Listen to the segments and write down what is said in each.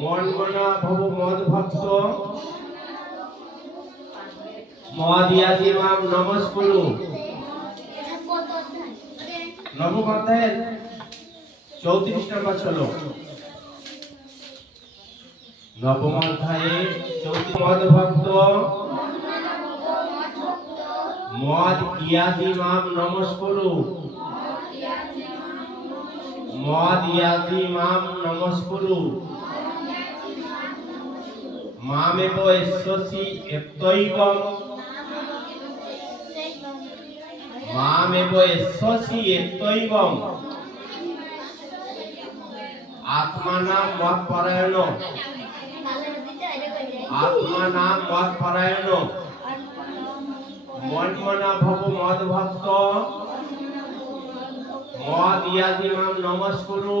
মন মনা ভব মদ ভক্ত মহাদিয়াদি মাম নমস্কুরু। নবম অধ্যায়ের চৌত্রিশ নম্বর শ্লোক। নবম অধ্যায়ে চৌত্রিশ মদ ভক্ত মদ ইয়াদি মাম নমস্কুরু। মদ ইয়াদি মাম নমস্কুরু। মামেব এশ্বসি এতৈবম মামেব এশ্বসি এতৈবম আত্মানাম মত পরায়ণ। আত্মানাম মত পরায়ণ। মনমনা ভব মদ ভক্ত। মদ ইয়াদি মাম নমস্কুরু।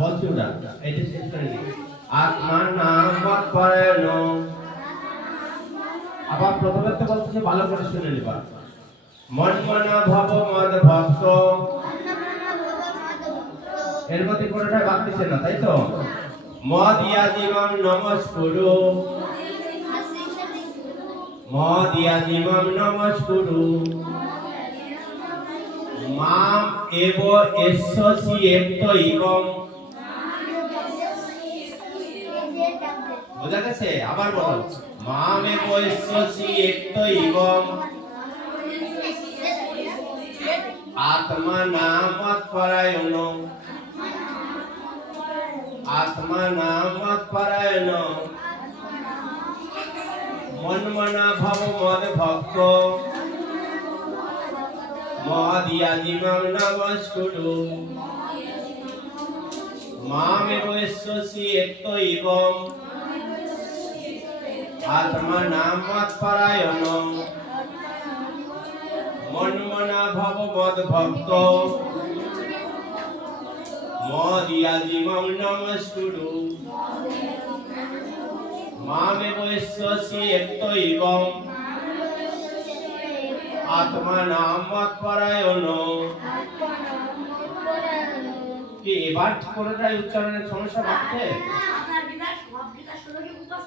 বলছি ওরা এটা শেষ করে দিই আত্মা নাম পরায়ণ আবার প্রথমে তো বলতেছে ভালো করে শুনে নিবা। মন ভব মদ ভক্ত। এর মধ্যে কোনটা বাড়তেছে না, তাই তো? মদ ইয়াদিমাম নমস্কুরু। মদ ইয়াদিমাম নমস্কুরু। মাম এব এশ্বসি এতৈবম আবার বলো। মামে বৈশ্বসি একতৈবম আত্মা নামত পরায়ণ। আত্মা নামত পরায়ণ। মনমনা ভব, মদ ভক্ত। মদিয়াদিমাম নমস্কুরু মামে বৈশ্বসি একতৈবম। আত্মা নামত পরায়ণ মনমনা ভব মদ ভক্ত মদিয়াদিমাম নমস্কুরু মামে বৈশ্বসি একতৈবম। আত্মা নামত পরায়ণ কি এবার কোনটাই উচ্চারণের সমস্যা হচ্ছে? আপনার বিকাশ সব বিকাশ হলো কি সব